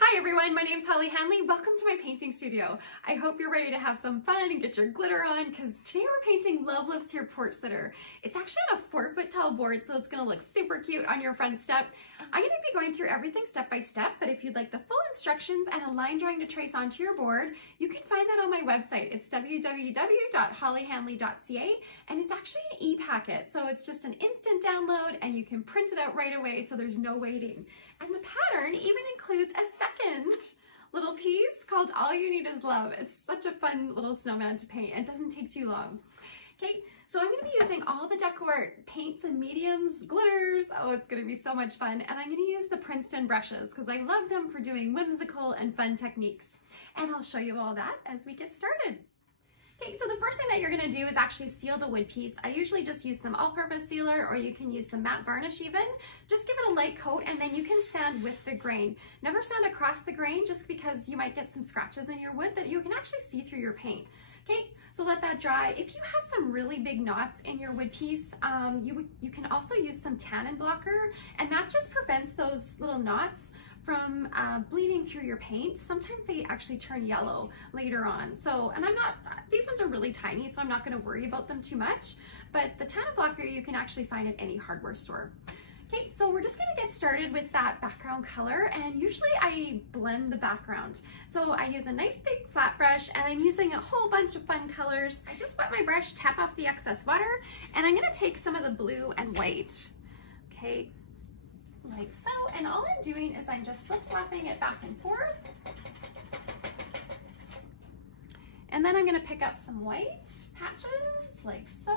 Hi everyone, my name's Holly Hanley. Welcome to my painting studio. I hope you're ready to have some fun and get your glitter on because today we're painting Love Lives Here Porch Sitter. It's actually on a 4-foot tall board, so it's gonna look super cute on your front step. I'm gonna be going through everything step by step, but if you'd like the full instructions and a line drawing to trace onto your board, you can find that on my website. It's www.hollyhanley.ca, and it's actually an e-packet, so it's just an instant download and you can print it out right away, so there's no waiting. And the pattern even includes a second little piece called All You Need Is Love. It's such a fun little snowman to paint. It doesn't take too long. Okay, so I'm going to be using all the DecoArt paints and mediums, glitters. Oh, it's going to be so much fun. And I'm going to use the Princeton brushes because I love them for doing whimsical and fun techniques. And I'll show you all that as we get started. Okay, so the first thing that you're going to do is actually seal the wood piece. I usually just use some all-purpose sealer, or you can use some matte varnish even. Just give it a light coat and then you can sand with the grain. Never sand across the grain just because you might get some scratches in your wood that you can actually see through your paint. Okay, so let that dry. If you have some really big knots in your wood piece, you can also use some Tannin Blocker, and that just prevents those little knots from bleeding through your paint. Sometimes they actually turn yellow later on. So, and these ones are really tiny, so I'm not gonna worry about them too much, but the Tannin Blocker you can actually find at any hardware store. Okay, so we're just gonna get started with that background color, and usually I blend the background. So I use a nice big flat brush, and I'm using a whole bunch of fun colors. I just wet my brush, tap off the excess water, and I'm gonna take some of the blue and white, okay, like so, and all I'm doing is I'm just slip slapping it back and forth. And then I'm gonna pick up some white patches, like so.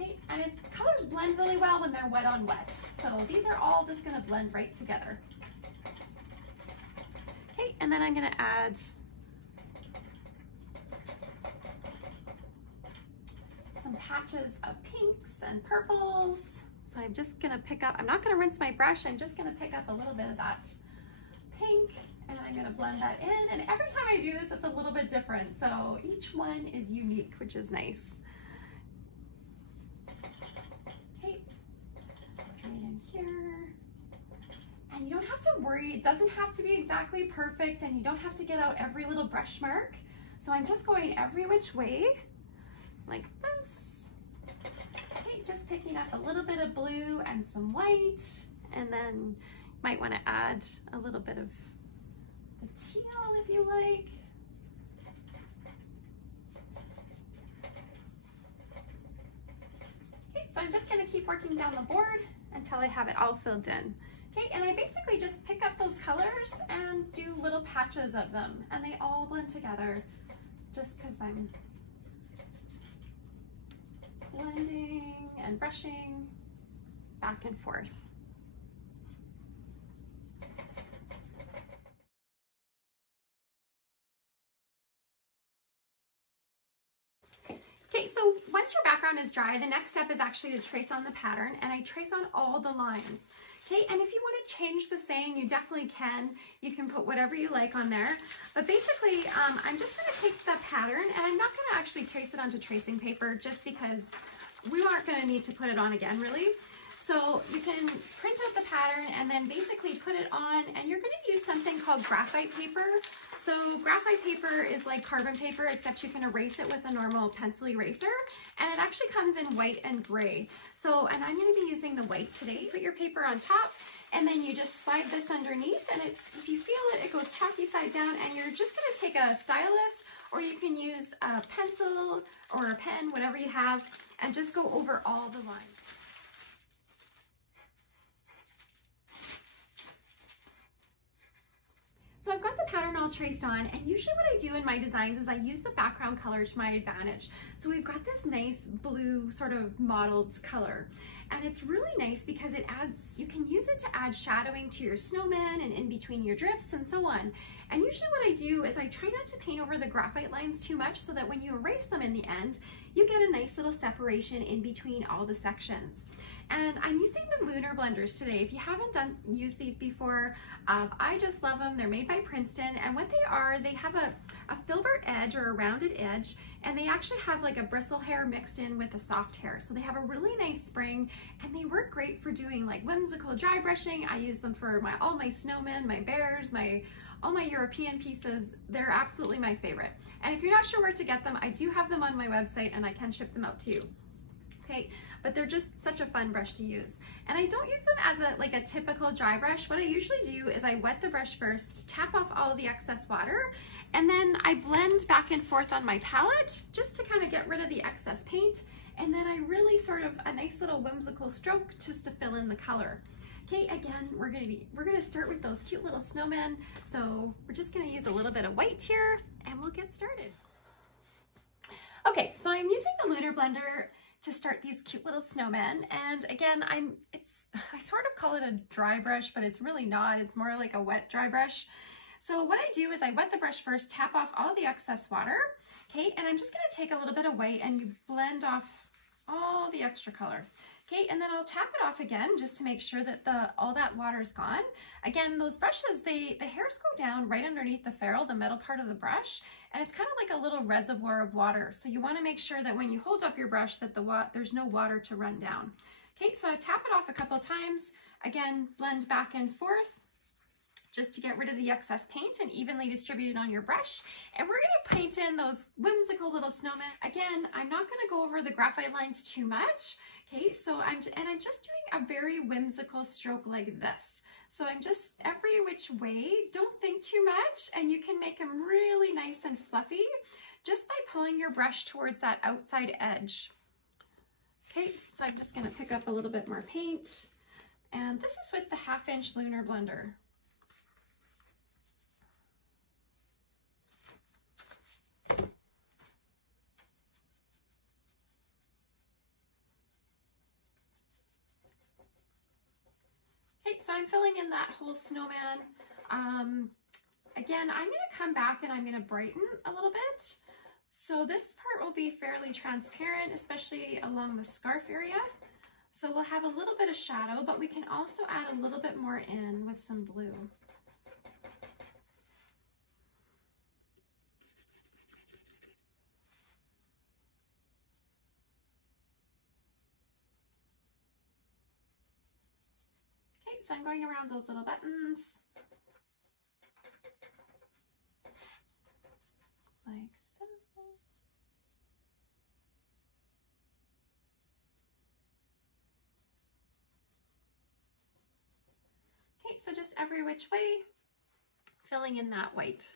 Okay, and colors blend really well when they're wet on wet. So these are all just gonna blend right together. Okay, and then I'm gonna add some patches of pinks and purples. So I'm just gonna pick up, I'm not gonna rinse my brush, I'm just gonna pick up a little bit of that pink and I'm gonna blend that in. And every time I do this, it's a little bit different. So each one is unique, which is nice. In here, and you don't have to worry, it doesn't have to be exactly perfect, and you don't have to get out every little brush mark. So I'm just going every which way like this. Okay, just picking up a little bit of blue and some white, and then you might want to add a little bit of the teal if you like. Okay, so I'm just going to keep working down the board until I have it all filled in. Okay, and I basically just pick up those colors and do little patches of them, and they all blend together just because I'm blending and brushing back and forth. Okay, so once your background is dry, the next step is actually to trace on the pattern, and I trace on all the lines. Okay, and if you want to change the saying, you definitely can. You can put whatever you like on there. But basically, I'm just going to take the pattern, and I'm not going to actually trace it onto tracing paper just because we aren't going to need to put it on again, really. So you can print out the pattern and then basically put it on, and you're going to use something called graphite paper. So graphite paper is like carbon paper, except you can erase it with a normal pencil eraser, and it actually comes in white and gray. So, and I'm going to be using the white today. Put your paper on top, and then you just slide this underneath, and if you feel it, it goes chalky side down, and you're just going to take a stylus, or you can use a pencil or a pen, whatever you have, and just go over all the lines. So I've got the pattern all traced on, and usually what I do in my designs is I use the background color to my advantage. So we've got this nice blue sort of mottled color, and it's really nice because it adds, you can use it to add shadowing to your snowman and in between your drifts and so on. And usually what I do is I try not to paint over the graphite lines too much so that when you erase them in the end, you get a nice little separation in between all the sections. And I'm using the Lunar Blenders today. If you haven't used these before, I just love them. They're made by Princeton, and what they are, they have a a filbert edge or a rounded edge, and they actually have like a bristle hair mixed in with a soft hair. So they have a really nice spring, and they work great for doing like whimsical dry brushing. I use them for all my snowmen, my bears, all my European pieces. They're absolutely my favorite. And if you're not sure where to get them, I do have them on my website and I can ship them out to you. Okay, but they're just such a fun brush to use. And I don't use them as a typical dry brush. What I usually do is I wet the brush first, tap off all the excess water, and then I blend back and forth on my palette just to kind of get rid of the excess paint. And then I really sort of a nice little whimsical stroke just to fill in the color. Okay, again, we're gonna start with those cute little snowmen. So we're just gonna use a little bit of white here and we'll get started. Okay, so I'm using the Lunar Blender to start these cute little snowmen. And again, I sort of call it a dry brush, but it's really not. It's more like a wet dry brush. So what I do is I wet the brush first, tap off all the excess water, okay? And I'm just gonna take a little bit of white and you blend off all the extra color. Okay, and then I'll tap it off again just to make sure that all that water is gone. Again, those brushes, the hairs go down right underneath the ferrule, the metal part of the brush, and it's kind of like a little reservoir of water. So you want to make sure that when you hold up your brush that there's no water to run down. Okay, so I tap it off a couple of times. Again, blend back and forth just to get rid of the excess paint and evenly distribute it on your brush. And we're gonna paint in those whimsical little snowmen. Again, I'm not gonna go over the graphite lines too much. Okay, so I'm just doing a very whimsical stroke like this. So I'm just every which way, don't think too much, and you can make them really nice and fluffy just by pulling your brush towards that outside edge. Okay, so I'm just gonna pick up a little bit more paint, and this is with the 1/2 inch Lunar Blender. So I'm filling in that whole snowman. Again, I'm going to come back and I'm going to brighten a little bit. So this part will be fairly transparent, especially along the scarf area. So we'll have a little bit of shadow, but we can also add a little bit more in with some blue. So I'm going around those little buttons, like so. Okay, so just every which way, filling in that white.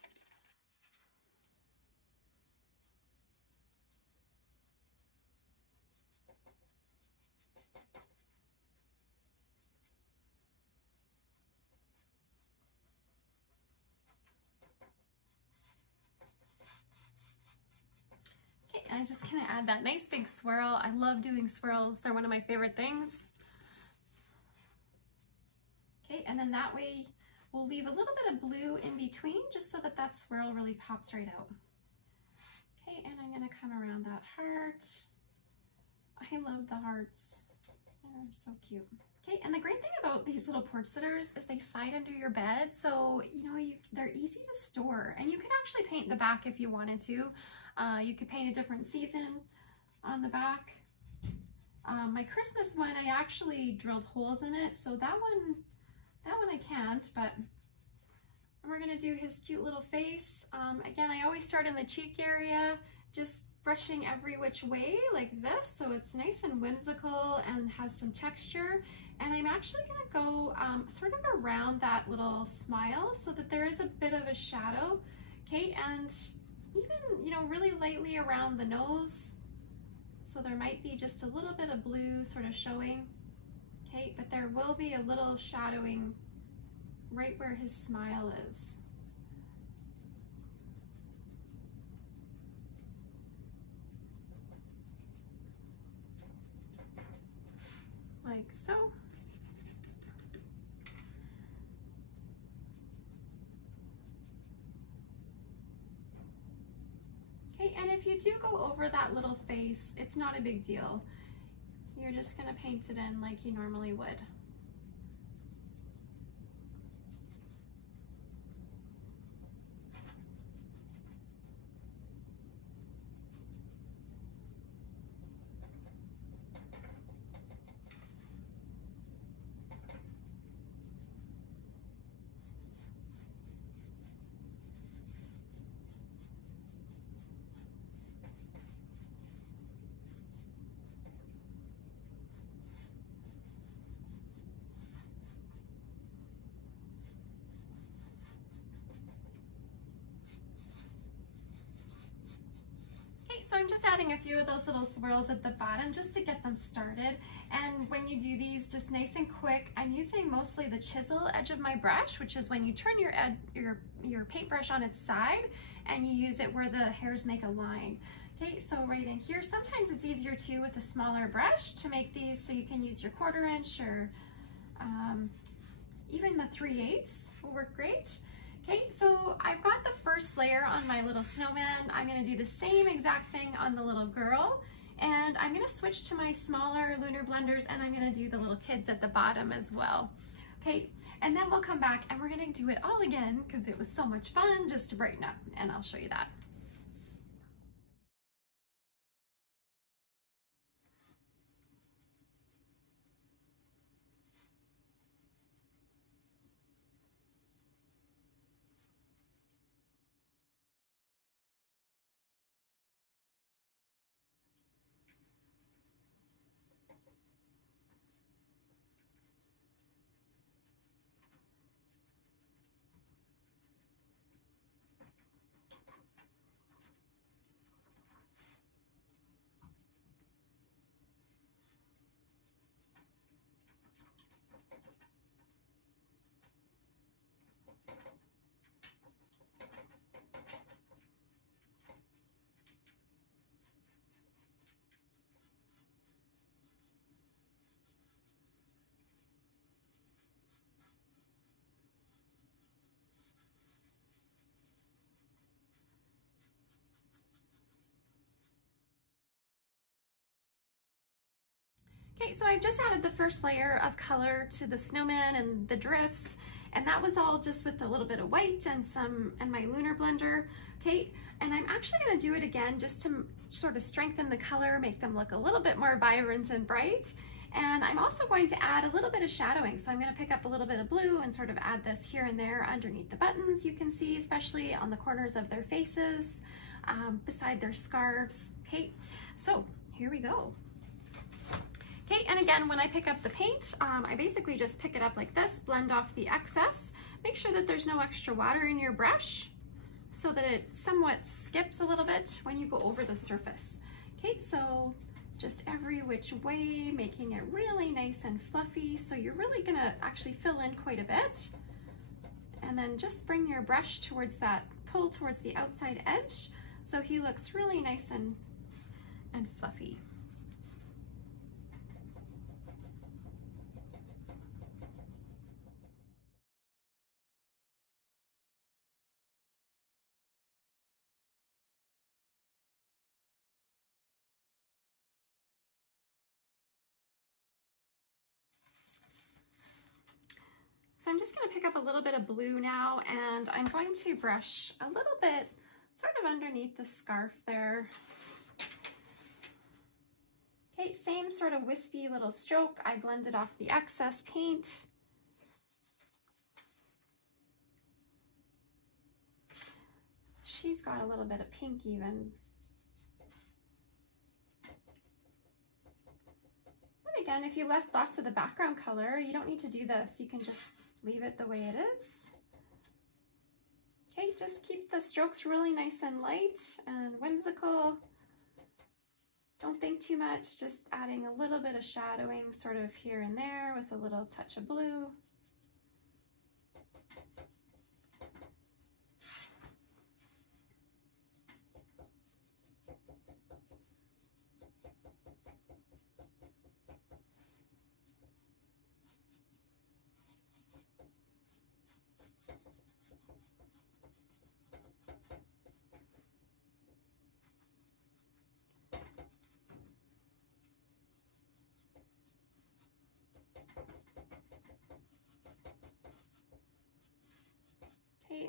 I'm just gonna add that nice big swirl. I love doing swirls. They're one of my favorite things. Okay, and then that way we'll leave a little bit of blue in between just so that that swirl really pops right out. Okay, and I'm gonna come around that heart. I love the hearts. They're so cute. Okay, and the great thing about these little porch sitters is they slide under your bed, so you know they're easy to store, and you can actually paint the back if you wanted to. You could paint a different season on the back. My Christmas one, I actually drilled holes in it, so that one I can't, but we're gonna do his cute little face. Again, I always start in the cheek area, just brushing every which way like this, so it's nice and whimsical and has some texture. And I'm actually gonna go sort of around that little smile so that there is a bit of a shadow, okay? And even, you know, really lightly around the nose. So there might be just a little bit of blue sort of showing, okay? But there will be a little shadowing right where his smile is. Like so. Okay, and if you do go over that little face, it's not a big deal. You're just gonna paint it in like you normally would. adding a few of those little swirls at the bottom just to get them started. And when you do these, just nice and quick, I'm using mostly the chisel edge of my brush, which is when you turn your paintbrush on its side and you use it where the hairs make a line. Okay, so right in here, sometimes it's easier too with a smaller brush to make these, so you can use your 1/4 inch or even the 3/8 will work great. Okay, so I've got the first layer on my little snowman. I'm gonna do the same exact thing on the little girl, and I'm gonna switch to my smaller Lunar Blenders, and I'm gonna do the little kids at the bottom as well. Okay, and then we'll come back and we're gonna do it all again because it was so much fun just to brighten up, and I'll show you that. Okay, so I've just added the first layer of color to the snowman and the drifts, and that was all just with a little bit of white and my Lunar Blender. Okay, and I'm actually going to do it again just to sort of strengthen the color, make them look a little bit more vibrant and bright. And I'm also going to add a little bit of shadowing. So I'm going to pick up a little bit of blue and sort of add this here and there underneath the buttons, you can see, especially on the corners of their faces, beside their scarves. Okay, so here we go. Okay, and again, when I pick up the paint, I basically just pick it up like this, blend off the excess, make sure that there's no extra water in your brush so that it somewhat skips a little bit when you go over the surface. Okay, so just every which way, making it really nice and fluffy. So you're really gonna actually fill in quite a bit. And then just bring your brush towards that, pull towards the outside edge, so he looks really nice and fluffy. So I'm just going to pick up a little bit of blue now, and I'm going to brush a little bit sort of underneath the scarf there. Okay, same sort of wispy little stroke. I blended off the excess paint. She's got a little bit of pink even. And again, if you left lots of the background color, you don't need to do this. You can just leave it the way it is. Okay, just keep the strokes really nice and light and whimsical. Don't think too much, just adding a little bit of shadowing sort of here and there with a little touch of blue.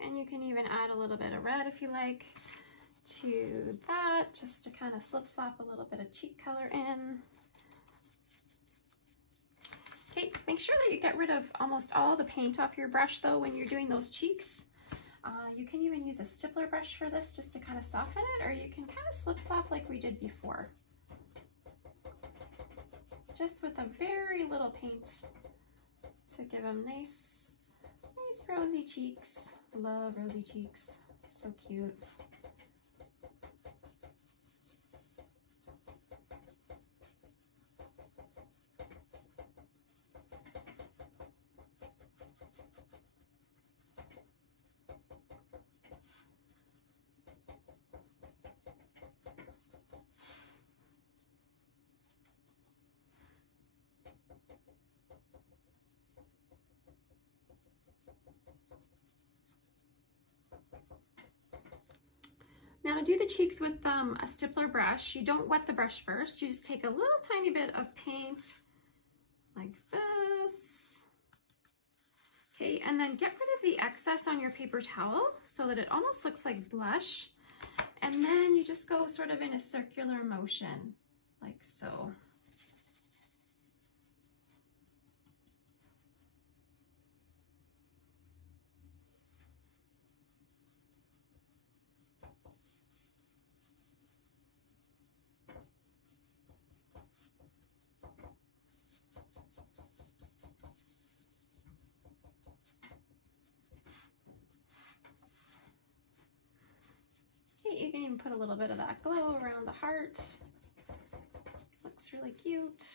And you can even add a little bit of red if you like to that, just to kind of slip slap a little bit of cheek color in. Okay, make sure that you get rid of almost all the paint off your brush though when you're doing those cheeks. You can even use a stippler brush for this just to kind of soften it, or you can kind of slip slap like we did before. Just with a very little paint to give them nice rosy cheeks. Love rosy cheeks, so cute. Now to do the cheeks with a stippler brush, you don't wet the brush first. You just take a little tiny bit of paint like this. Okay, and then get rid of the excess on your paper towel so that it almost looks like blush. And then you just go sort of in a circular motion, like so. You can even put a little bit of that glow around the heart. Looks really cute.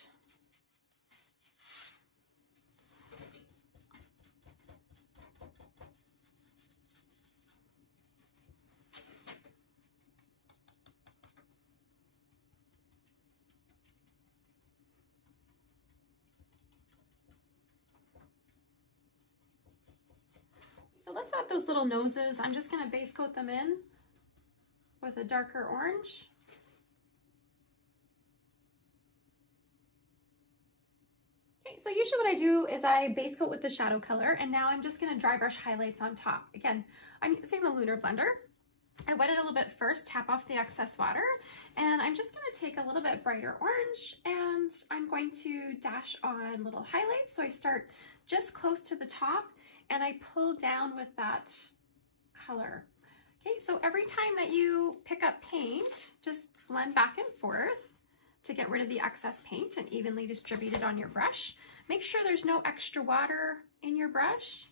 So let's add those little noses. I'm just going to base coat them in with a darker orange. Okay, so usually what I do is I base coat with the shadow color, and now I'm just going to dry brush highlights on top. Again, I'm using the Lunar Blender. I wet it a little bit first, tap off the excess water, and I'm just going to take a little bit brighter orange, and I'm going to dash on little highlights. So I start just close to the top, and I pull down with that color. Okay, so every time that you pick up paint, just blend back and forth to get rid of the excess paint and evenly distribute it on your brush. Make sure there's no extra water in your brush.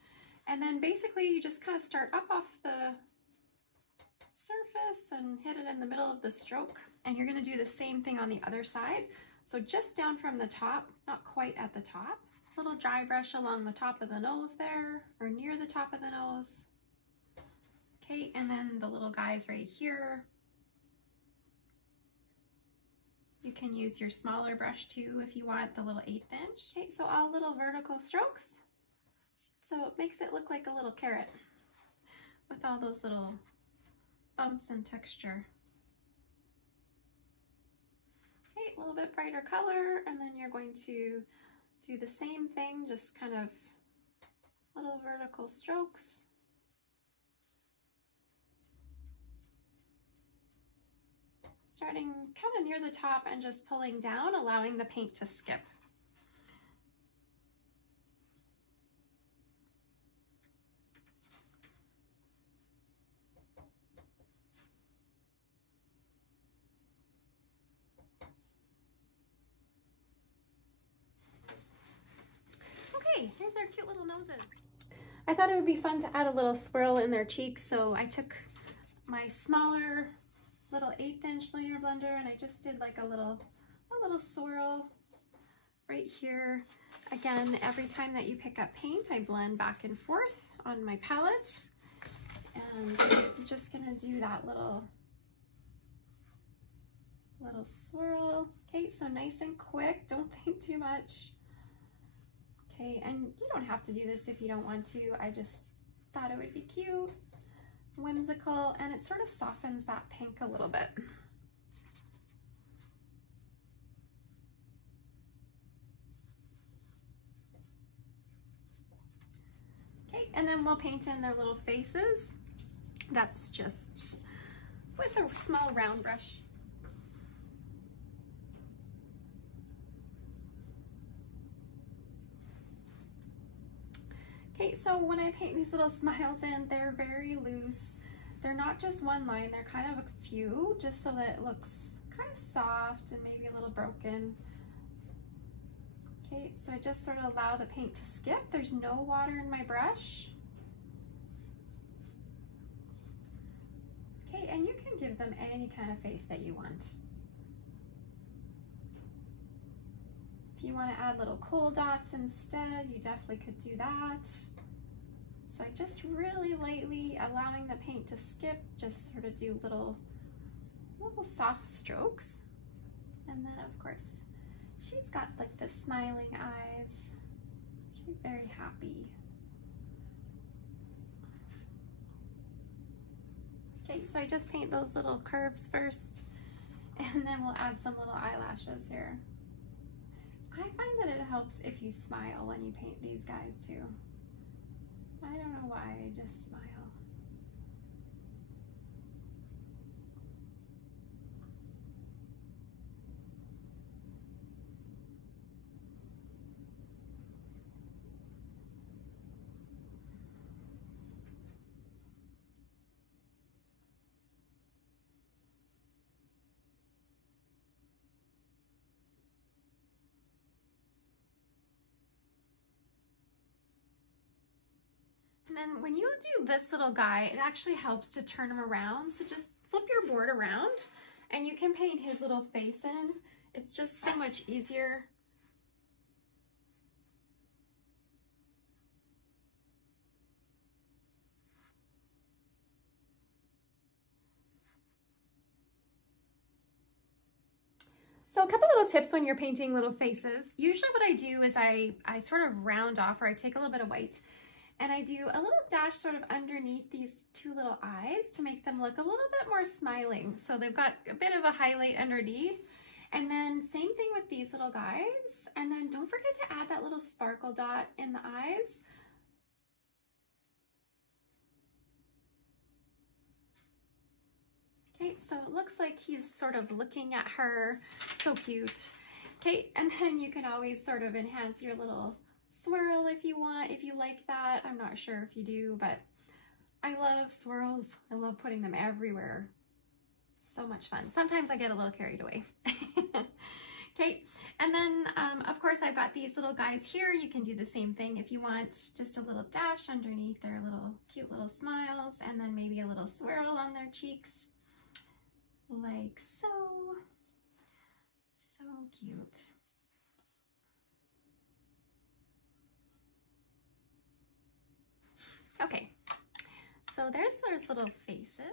And then basically you just kind of start up off the surface and hit it in the middle of the stroke. And you're going to do the same thing on the other side. So just down from the top, not quite at the top. Little dry brush along the top of the nose there, or near the top of the nose. Okay, and then the little guys right here. You can use your smaller brush too if you want, the little 1/8 inch. Okay, so all little vertical strokes. So it makes it look like a little carrot with all those little bumps and texture. Okay, a little bit brighter color, and then you're going to do the same thing, just kind of little vertical strokes. Starting kind of near the top and just pulling down, allowing the paint to skip. Okay, here's our cute little noses. I thought it would be fun to add a little swirl in their cheeks, so I took my smaller little 1/8 inch Lunar Blender and I just did like a little swirl right here. Again, every time that you pick up paint, I blend back and forth on my palette, and I'm just gonna do that little swirl. Okay, so nice and quick, don't think too much. Okay, and you don't have to do this if you don't want to. I just thought it would be cute, whimsical, and it sort of softens that pink a little bit. Okay, and then we'll paint in their little faces. That's just with a small round brush. Okay, so when I paint these little smiles in, they're very loose. They're not just one line, they're kind of a few, just so that it looks kind of soft and maybe a little broken. Okay, so I just sort of allow the paint to skip. There's no water in my brush. Okay, and you can give them any kind of face that you want. If you want to add little kohl dots instead, you definitely could do that. So I just really lightly allowing the paint to skip, just sort of do little soft strokes. And then of course, she's got like the smiling eyes. She's very happy. Okay, Okay, so I just paint those little curves first, and then we'll add some little eyelashes here. I find that it helps if you smile when you paint these guys too. I don't know why, I just smile. And then when you do this little guy, it actually helps to turn him around. So just flip your board around and you can paint his little face in. It's just so much easier. So a couple little tips when you're painting little faces. Usually what I do is I sort of round off, or I take a little bit of white and I do a little dash sort of underneath these two little eyes to make them look a little bit more smiling. So they've got a bit of a highlight underneath. And then same thing with these little guys. And then don't forget to add that little sparkle dot in the eyes. Okay, so it looks like he's sort of looking at her. So cute. Okay, and then you can always sort of enhance your little swirl if you want, if you like that. I'm not sure if you do, but I love swirls. I love putting them everywhere. So much fun. Sometimes I get a little carried away. Okay, and then of course I've got these little guys here. You can do the same thing if you want, just a little dash underneath their little cute little smiles, and then maybe a little swirl on their cheeks, like so. So cute. Okay, so there's those little faces.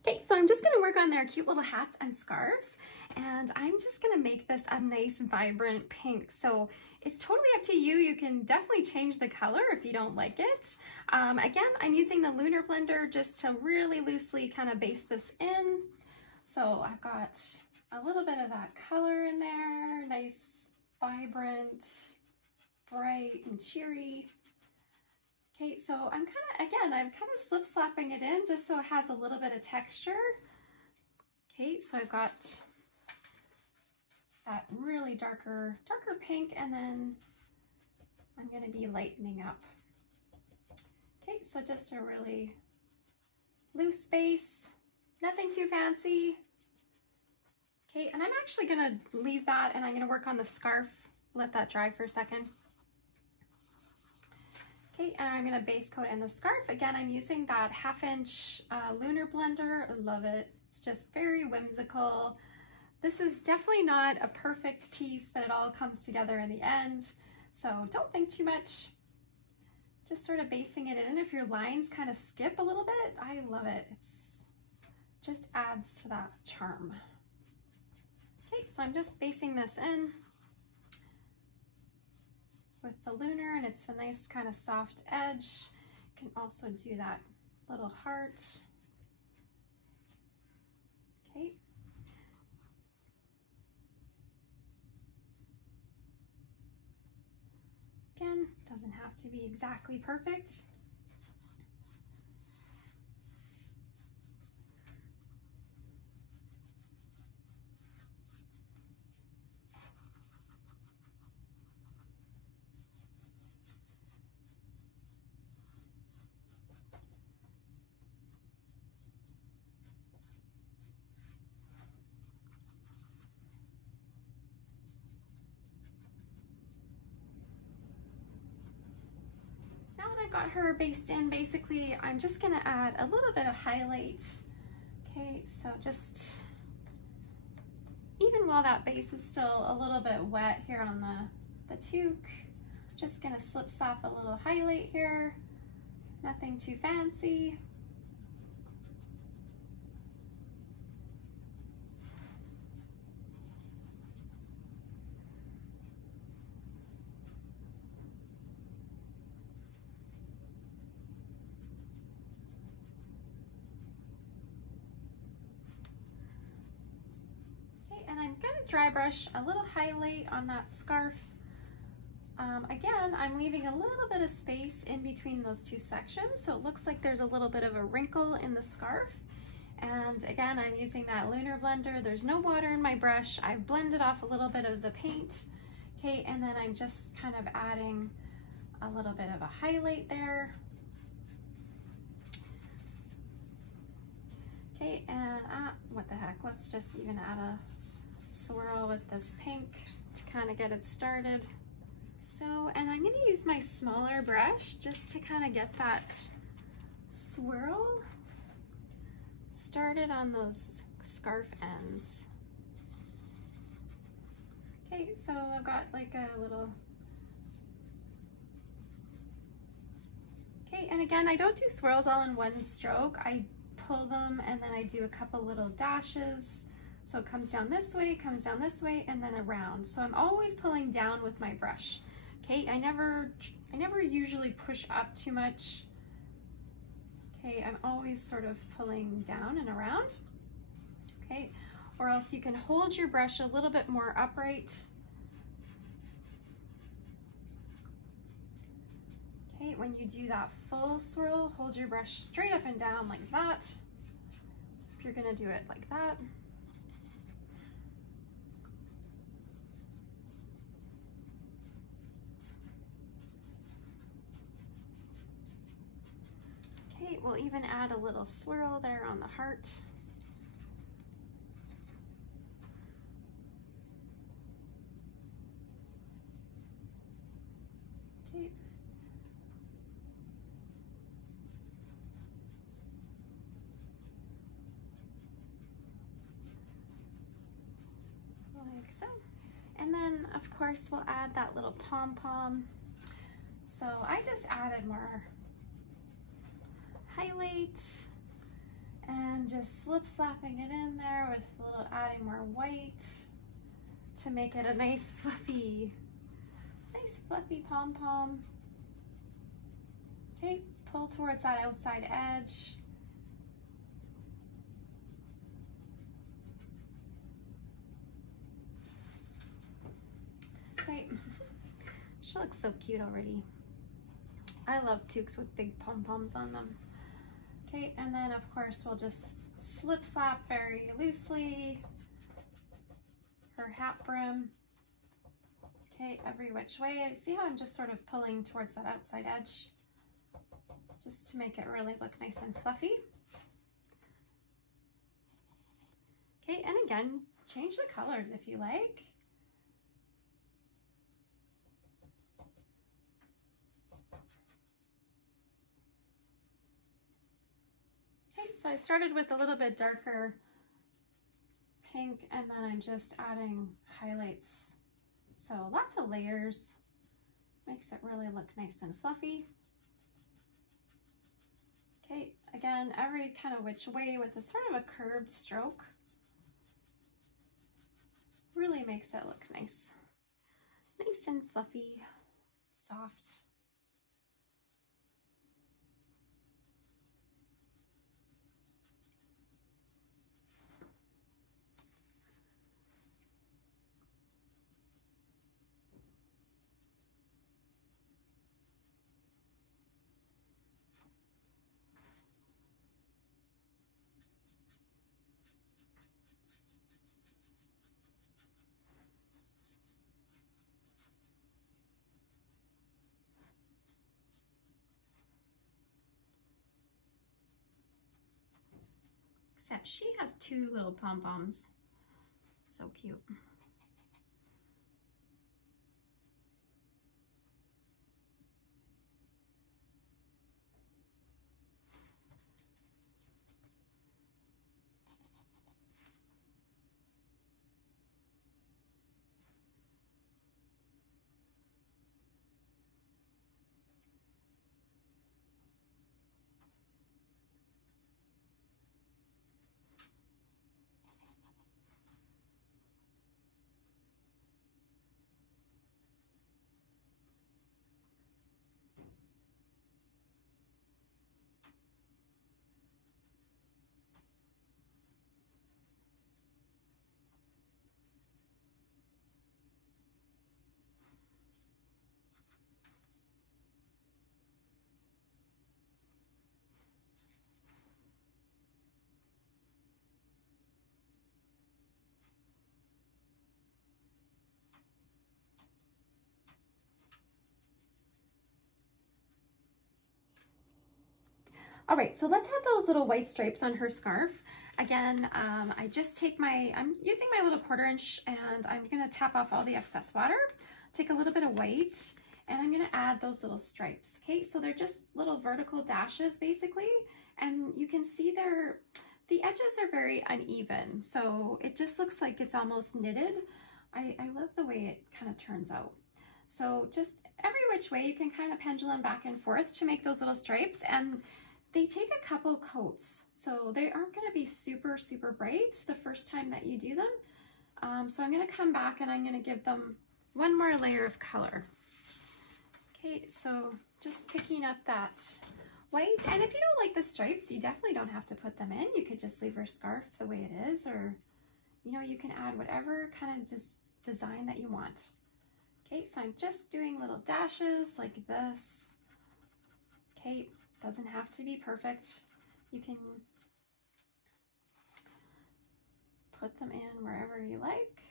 Okay, so I'm just gonna work on their cute little hats and scarves, and I'm just gonna make this a nice vibrant pink. So it's totally up to you. You can definitely change the color if you don't like it. Again, I'm using the Lunar Blender just to really loosely kind of base this in. So I've got a little bit of that color in there, nice, vibrant, bright and cheery. Okay, so I'm kind of slip slapping it in just so it has a little bit of texture. Okay, so I've got that really darker pink, and then I'm going to be lightening up. Okay, so just a really loose base, nothing too fancy. Okay, and I'm actually going to leave that and I'm going to work on the scarf, let that dry for a second. Okay, and I'm going to base coat in the scarf. Again, I'm using that 1/2 inch Lunar Blender. I love it. It's just very whimsical. This is definitely not a perfect piece, but it all comes together in the end. So don't think too much. Just sort of basing it in. If your lines kind of skip a little bit, I love it. It's just adds to that charm. Okay, so I'm just basing this in with the lunar, and it's a nice kind of soft edge. You can also do that little heart. Okay. Again, doesn't have to be exactly perfect. Now that I've got her based in, basically, I'm just gonna add a little bit of highlight. Okay, so just, even while that base is still a little bit wet here on the toque, just gonna slip slap a little highlight here. Nothing too fancy. gonna dry brush a little highlight on that scarf. Again, I'm leaving a little bit of space in between those two sections, so it looks like there's a little bit of a wrinkle in the scarf. And again, I'm using that Lunar Blender. There's no water in my brush. I've blended off a little bit of the paint. Okay, and then I'm just kind of adding a little bit of a highlight there. Okay, and what the heck, let's just even add a swirl with this pink to kind of get it started. So, and I'm going to use my smaller brush just to kind of get that swirl started on those scarf ends. Okay, so I've got like a little, okay, and again, I don't do swirls all in one stroke. I pull them and then I do a couple little dashes. So it comes down this way, comes down this way, and then around. So I'm always pulling down with my brush. Okay, I never usually push up too much. Okay, I'm always sort of pulling down and around. Okay, or else you can hold your brush a little bit more upright. Okay, when you do that full swirl, hold your brush straight up and down like that. If you're gonna do it like that. Okay, we'll even add a little swirl there on the heart. Okay. Like so. And then of course we'll add that little pom-pom. So I just added more highlight and just slip slapping it in there with a little adding more white to make it a nice fluffy pom-pom. Okay, pull towards that outside edge. Okay, she looks so cute already. I love toques with big pom-poms on them. Okay, and then of course we'll just slip slap very loosely her hat brim. Okay, every which way. See how I'm just sort of pulling towards that outside edge just to make it really look nice and fluffy. Okay, and again, change the colors if you like. Okay, so I started with a little bit darker pink and then I'm just adding highlights. So lots of layers, makes it really look nice and fluffy. Okay, again, every kind of which way with a sort of a curved stroke really makes it look nice. Nice and fluffy, soft. Except she has two little pom-poms. So cute. All right, so let's have those little white stripes on her scarf. Again, I just take I'm using my little 1/4 inch and I'm gonna tap off all the excess water, take a little bit of white, and I'm gonna add those little stripes, okay? So they're just little vertical dashes basically, and you can see the edges are very uneven, so it just looks like it's almost knitted. I love the way it kind of turns out. So just every which way you can kind of pendulum back and forth to make those little stripes, and they take a couple coats, so they aren't going to be super, super bright the first time that you do them. So I'm going to come back and I'm going to give them one more layer of color. Okay, so just picking up that white, and if you don't like the stripes, you definitely don't have to put them in. You could just leave your scarf the way it is, or you know, you can add whatever kind of design that you want. Okay, so I'm just doing little dashes like this. Okay, doesn't have to be perfect. You can put them in wherever you like.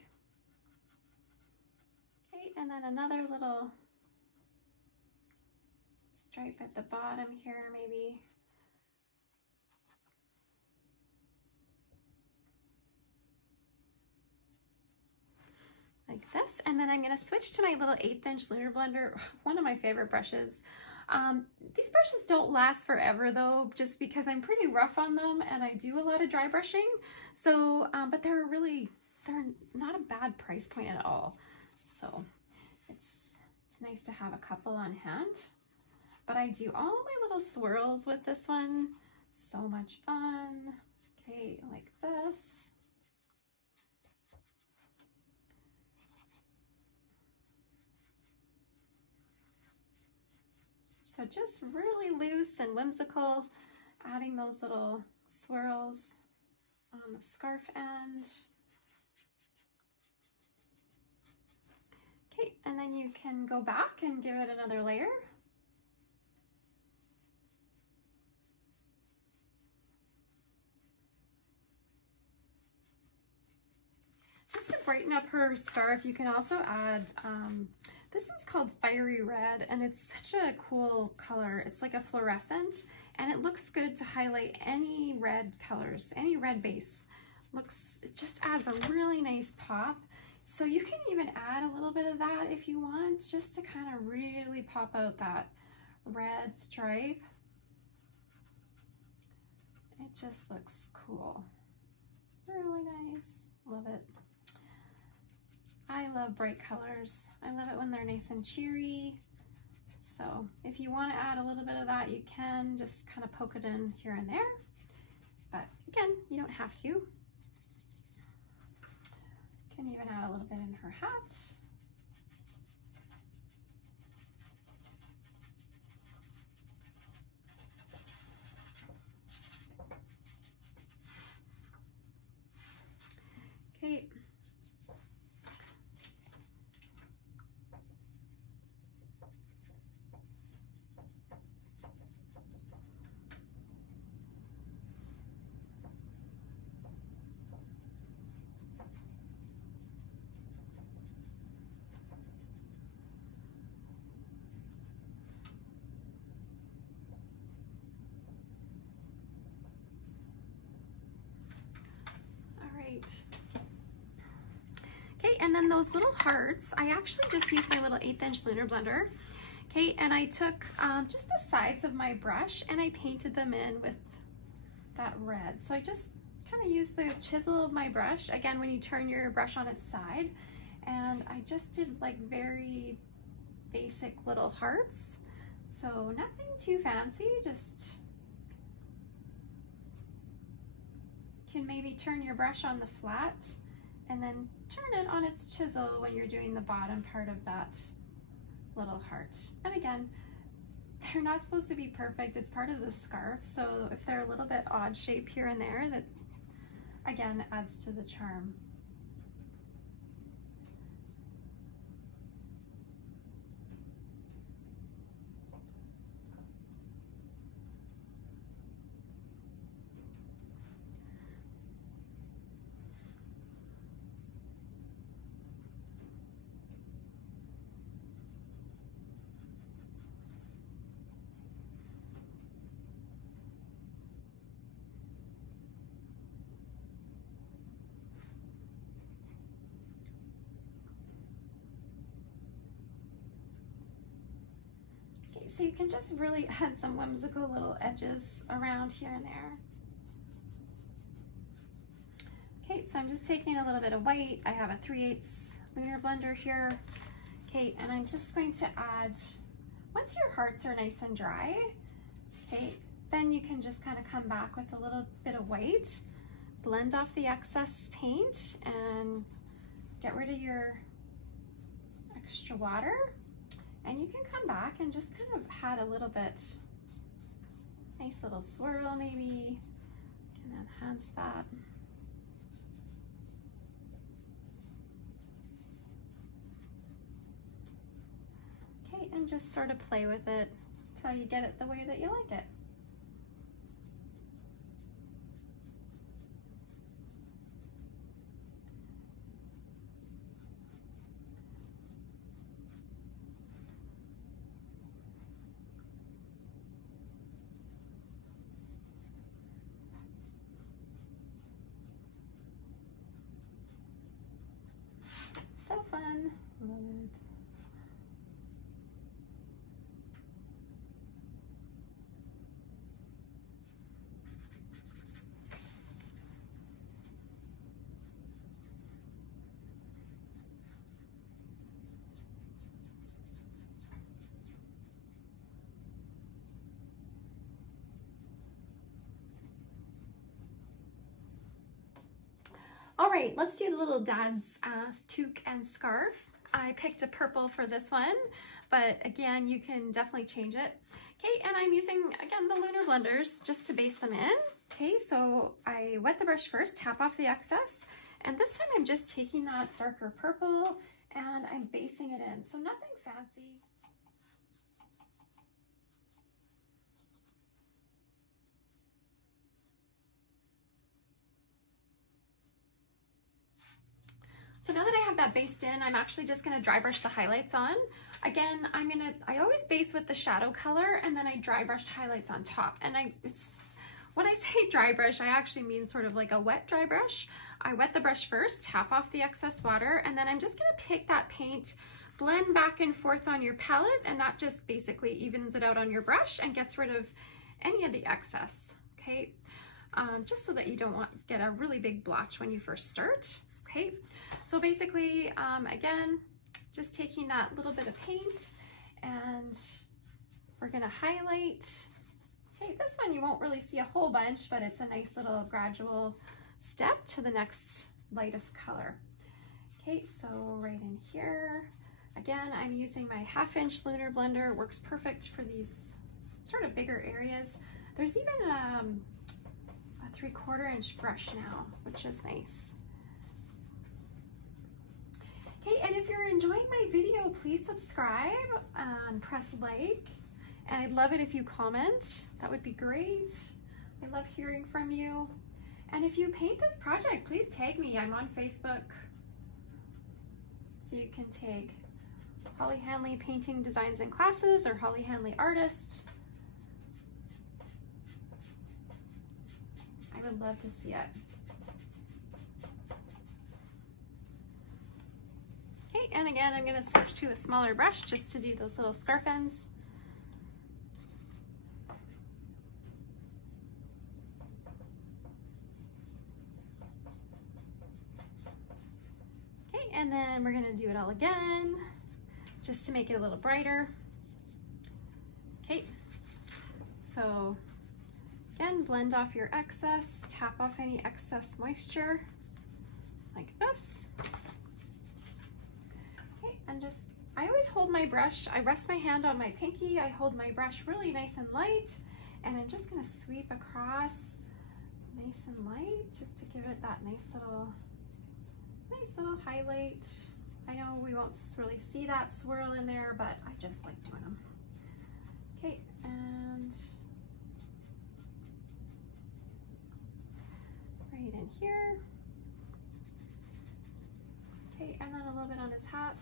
Okay, and then another little stripe at the bottom here, maybe. Like this, and then I'm going to switch to my little 1/8 inch Lunar Blender, one of my favorite brushes. These brushes don't last forever though, just because I'm pretty rough on them and I do a lot of dry brushing. So, but they're not a bad price point at all. So it's nice to have a couple on hand. But I do all my little swirls with this one. So much fun. Okay, like this. So just really loose and whimsical, adding those little swirls on the scarf end. Okay, and then you can go back and give it another layer. Just to brighten up her scarf, you can also add, this is called Fiery Red, and it's such a cool color. It's like a fluorescent, and it looks good to highlight any red colors, any red base. It just adds a really nice pop. So you can even add a little bit of that if you want, just to kind of really pop out that red stripe. It just looks cool. Really nice. Love it. I love bright colors. I love it when they're nice and cheery. So if you want to add a little bit of that, you can just kind of poke it in here and there. But again, you don't have to. You can even add a little bit in her hat. Okay. Okay, and then those little hearts, I actually just used my little 1/8 inch Lunar Blender. Okay, and I took just the sides of my brush and I painted them in with that red. So I just kind of used the chisel of my brush, again when you turn your brush on its side, and I just did like very basic little hearts. So nothing too fancy, just can maybe turn your brush on the flat and then turn it on its chisel when you're doing the bottom part of that little heart. And again, they're not supposed to be perfect, it's part of the scarf, so if they're a little bit odd shape here and there, that again adds to the charm. so you can just really add some whimsical little edges around here and there. Okay, so I'm just taking a little bit of white. I have a 3/8 Lunar Blender here. Okay, and I'm just going to add, once your hearts are nice and dry, okay, then you can just kind of come back with a little bit of white, blend off the excess paint, and get rid of your extra water. And you can come back and just kind of add a little bit, nice little swirl maybe, can enhance that. Okay, and just sort of play with it until you get it the way that you like it. So fun. Love it. All right, let's do the little dad's toque and scarf. I picked a purple for this one, but again, you can definitely change it. Okay, and I'm using, again, the Lunar Blenders just to base them in. Okay, so I wet the brush first, tap off the excess, and this time I'm just taking that darker purple and I'm basing it in, so nothing fancy. So now that I have that based in, I'm actually just gonna dry brush the highlights on. Again, I always base with the shadow color and then I dry brushed highlights on top. And when I say dry brush, I actually mean sort of like a wet dry brush. I wet the brush first, tap off the excess water, and then I'm just gonna pick that paint, blend back and forth on your palette, and that just basically evens it out on your brush and gets rid of any of the excess, okay? Just so that you don't get a really big blotch when you first start. Okay, so basically, again, just taking that little bit of paint and we're gonna highlight. Okay, this one you won't really see a whole bunch, but it's a nice little gradual step to the next lightest color. Okay, so right in here, again, I'm using my 1/2" Lunar Blender. It works perfect for these sort of bigger areas. There's even a 3/4 inch brush now, which is nice. Okay, and if you're enjoying my video, please subscribe and press like. And I'd love it if you comment. That would be great. I love hearing from you. And if you paint this project, please tag me. I'm on Facebook. So you can tag Holly Hanley Painting Designs and Classes or Holly Hanley Artist. I would love to see it. Okay, and again, I'm going to switch to a smaller brush just to do those little scarf ends. Okay, and then we're going to do it all again just to make it a little brighter. Okay, so again, blend off your excess, tap off any excess moisture like this. And just, I always hold my brush, I rest my hand on my pinky, I hold my brush really nice and light, and I'm just gonna sweep across nice and light just to give it that nice little highlight. I know we won't really see that swirl in there, but I just like doing them. Okay, and right in here. Okay, and then a little bit on his hat.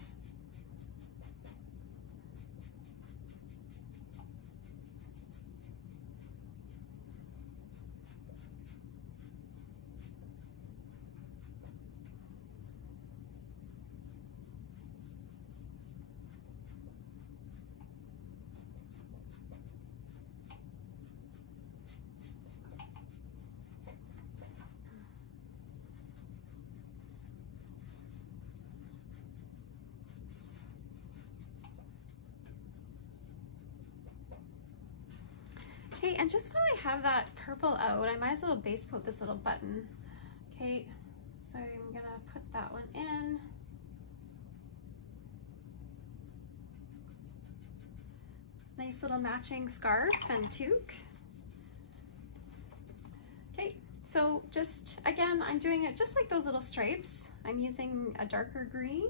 Okay, and just while I have that purple out, I might as well base coat this little button. Okay, so I'm gonna put that one in. Nice little matching scarf and toque. Okay, so just, again, I'm doing it just like those little stripes. I'm using a darker green,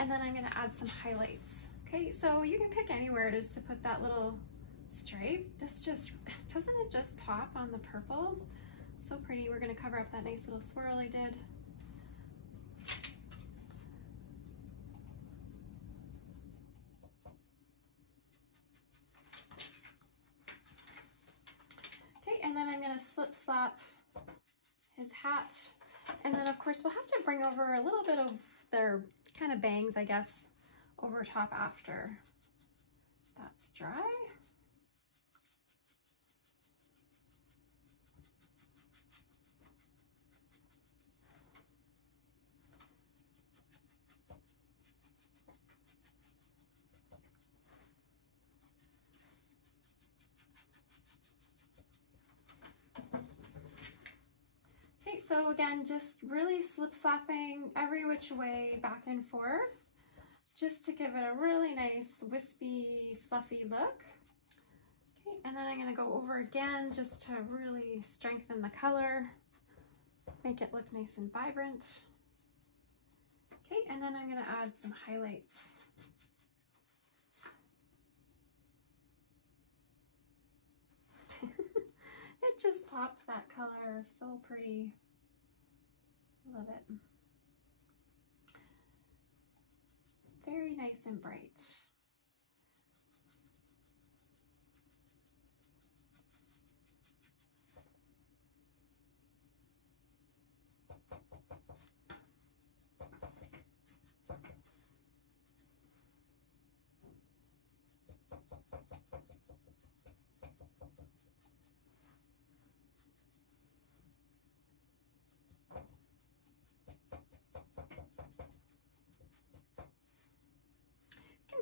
and then I'm gonna add some highlights. Okay, so you can pick anywhere it is to put that little stripe. This just, doesn't it just pop on the purple? So pretty. We're gonna cover up that nice little swirl I did. Okay, and then I'm gonna slip slap his hat. And then of course we'll have to bring over a little bit of their kind of bangs, I guess, over top after that's dry. Okay, so again, just really slip slapping every which way back and forth, just to give it a really nice wispy, fluffy look. Okay, and then I'm gonna go over again just to really strengthen the color, make it look nice and vibrant. Okay, and then I'm gonna add some highlights. It just popped that color, so pretty. Love it. Very nice and bright.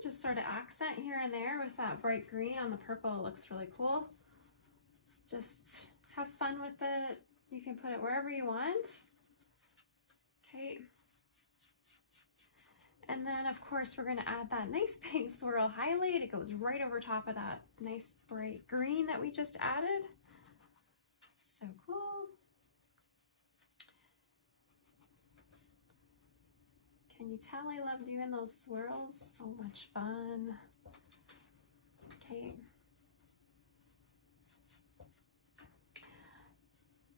Just sort of accent here and there with that bright green on the purple. It looks really cool. Just have fun with it. You can put it wherever you want. Okay. And then of course we're going to add that nice pink swirl highlight. It goes right over top of that nice bright green that we just added. So cool. Can you tell I love doing those swirls? So much fun. Okay.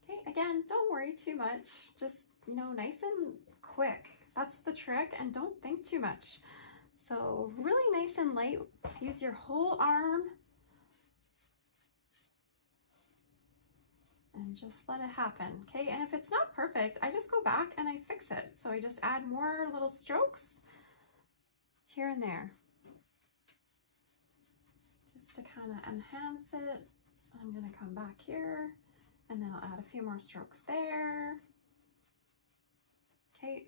Okay, again, don't worry too much. Just, you know, nice and quick. That's the trick, and don't think too much. So really nice and light. Use your whole arm. And just let it happen, okay? And if it's not perfect, I just go back and I fix it. So I just add more little strokes here and there, just to kind of enhance it. I'm gonna come back here, and then I'll add a few more strokes there. Okay.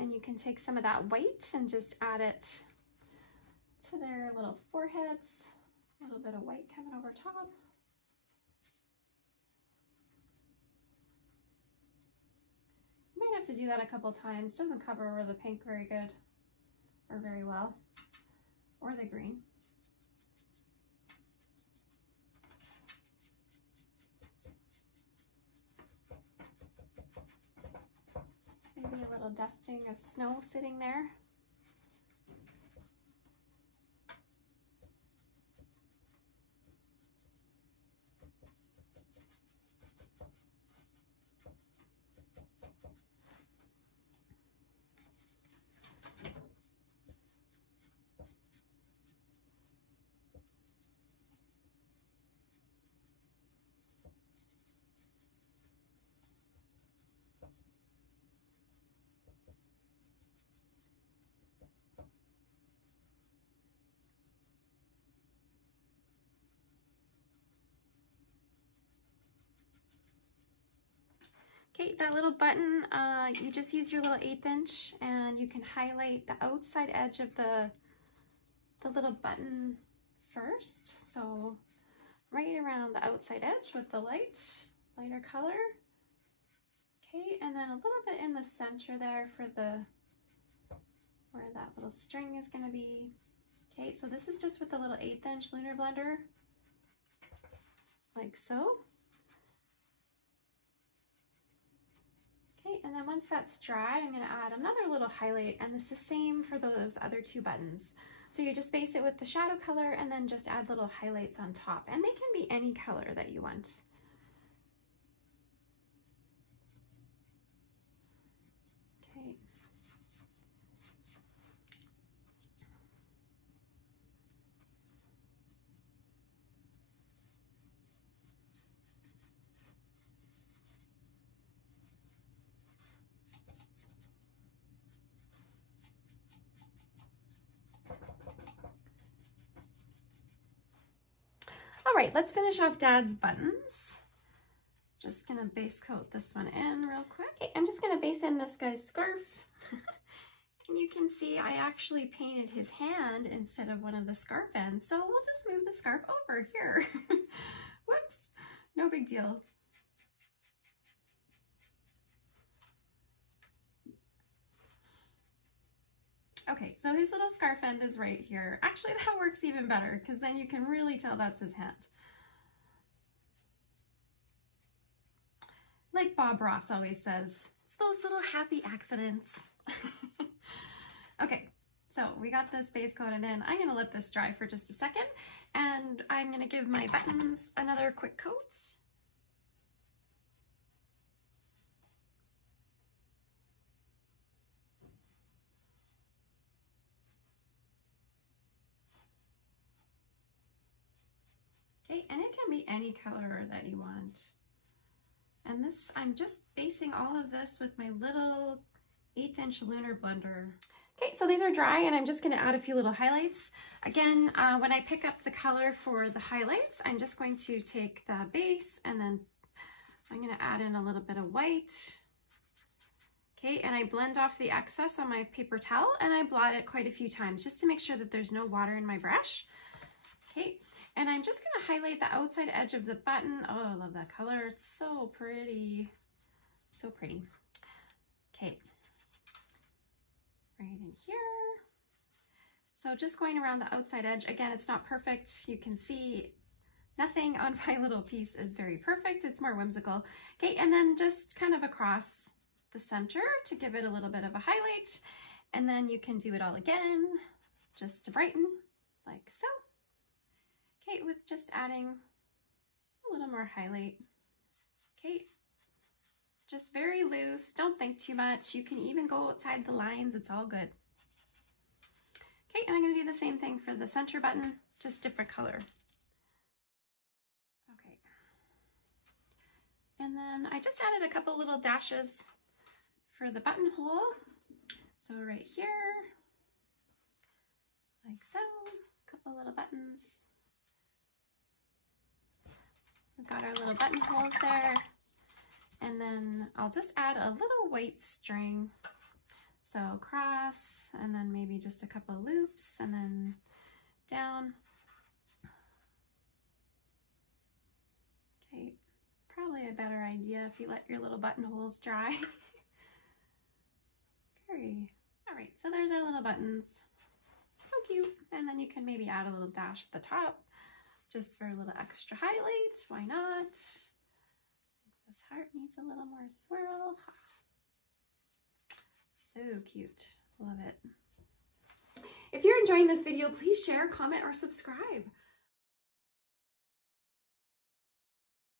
And you can take some of that white and just add it to their little foreheads. A little bit of white coming over top. You might have to do that a couple times. Doesn't cover over the pink very good or very well, or the green. Maybe a little dusting of snow sitting there. Okay, that little button, you just use your little 1/8 inch and you can highlight the outside edge of the little button first. So right around the outside edge with the lighter color. Okay, and then a little bit in the center there for where that little string is going to be. Okay, so this is just with the little 1/8 inch Lunar Blender, like so. Okay, and then once that's dry, I'm going to add another little highlight, and this is the same for those other 2 buttons. So you just base it with the shadow color and then just add little highlights on top, and they can be any color that you want. Okay. All right, let's finish off Dad's buttons. Just gonna base coat this one in real quick. Okay, I'm just gonna base in this guy's scarf. And you can see I actually painted his hand instead of one of the scarf ends. So we'll just move the scarf over here. Whoops, no big deal. Okay, so his little scarf end is right here. Actually, that works even better because then you can really tell that's his hand. Like Bob Ross always says, it's those little happy accidents. Okay, so we got this base coated in. I'm gonna let this dry for just a second, and I'm gonna give my buttons another quick coat. Okay, and it can be any color that you want. And this, I'm just basing all of this with my little 1/8 inch Lunar Blender. Okay, so these are dry and I'm just gonna add a few little highlights. Again, when I pick up the color for the highlights, I'm just going to take the base and then I'm gonna add in a little bit of white. Okay, and I blend off the excess on my paper towel and I blot it quite a few times just to make sure that there's no water in my brush. Okay, and I'm just gonna highlight the outside edge of the button. Oh, I love that color, it's so pretty. So pretty. Okay, right in here. So just going around the outside edge. Again, it's not perfect. You can see nothing on my little piece is very perfect. It's more whimsical. Okay, and then just kind of across the center to give it a little bit of a highlight. And then you can do it all again, just to brighten, like so. Okay, with just adding a little more highlight. Okay, just very loose, don't think too much. You can even go outside the lines, it's all good. Okay, and I'm gonna do the same thing for the center button, just different color. Okay. And then I just added a couple little dashes for the buttonhole. So right here, like so, a couple little buttons. We've got our little buttonholes there. And then I'll just add a little white string. So across, and then maybe just a couple of loops, and then down. Okay, probably a better idea if you let your little buttonholes dry. All right, so there's our little buttons. So cute. And then you can maybe add a little dash at the top, just for a little extra highlight. Why not? This heart needs a little more swirl. So cute. Love it. If you're enjoying this video, please share, comment, or subscribe.